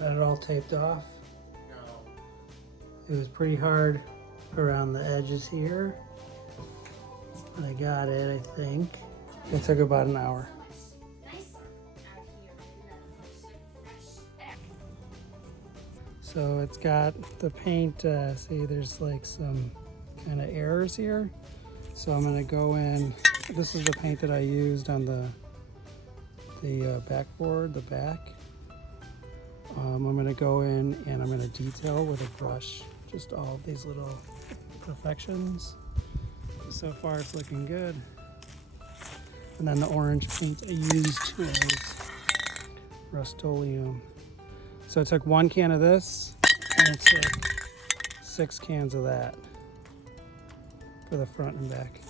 Got it all taped off. It was pretty hard around the edges here. And I got it, I think. It took about an hour. So it's got the paint, see there's like some kind of errors here. So I'm gonna go in, this is the paint that I used on the backboard, the back. I'm gonna go in and I'm gonna detail with a brush, just all of these little imperfections. So far it's looking good. And then the orange paint I used was Rust-Oleum. So I took 1 can of this and I took 6 cans of that for the front and back.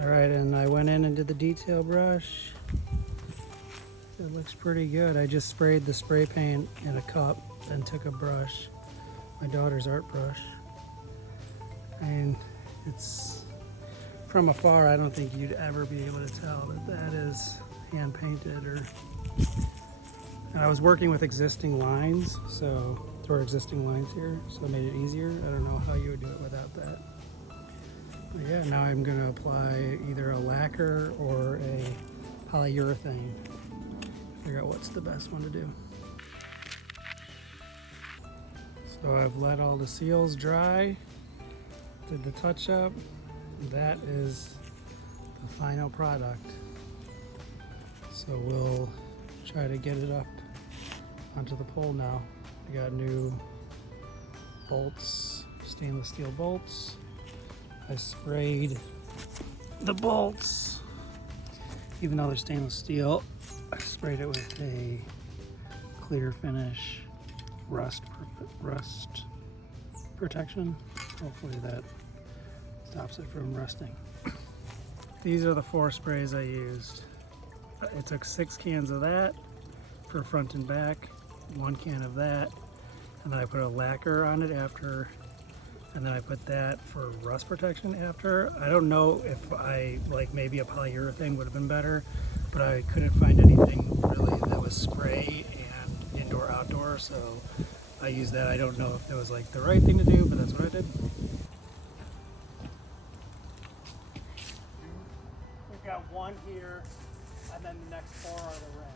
All right, and I went in and did the detail brush. It looks pretty good. I just sprayed the spray paint in a cup, then took a brush, my daughter's art brush. And it's, from afar, I don't think you'd ever be able to tell that that is hand painted. And I was working with existing lines, so there were existing lines here, so it made it easier. I don't know how you would do it without that. But yeah, now I'm gonna apply either a lacquer or a polyurethane. Figure out what's the best one to do. So I've let all the seals dry, did the touch up. That is the final product. So we'll try to get it up onto the pole now. We got new bolts, stainless steel bolts. I sprayed the bolts, even though they're stainless steel, I sprayed it with a clear finish rust protection. Hopefully that stops it from rusting. These are the 4 sprays I used. I took 6 cans of that for front and back, 1 can of that, and then I put a lacquer on it after, and then I put that for rust protection after. I don't know if maybe a polyurethane would have been better, but I couldn't find anything really that was spray and indoor outdoor, so I used that. I don't know if it was like the right thing to do, but that's what I did. We've got 1 here, and then the next 4 are the red.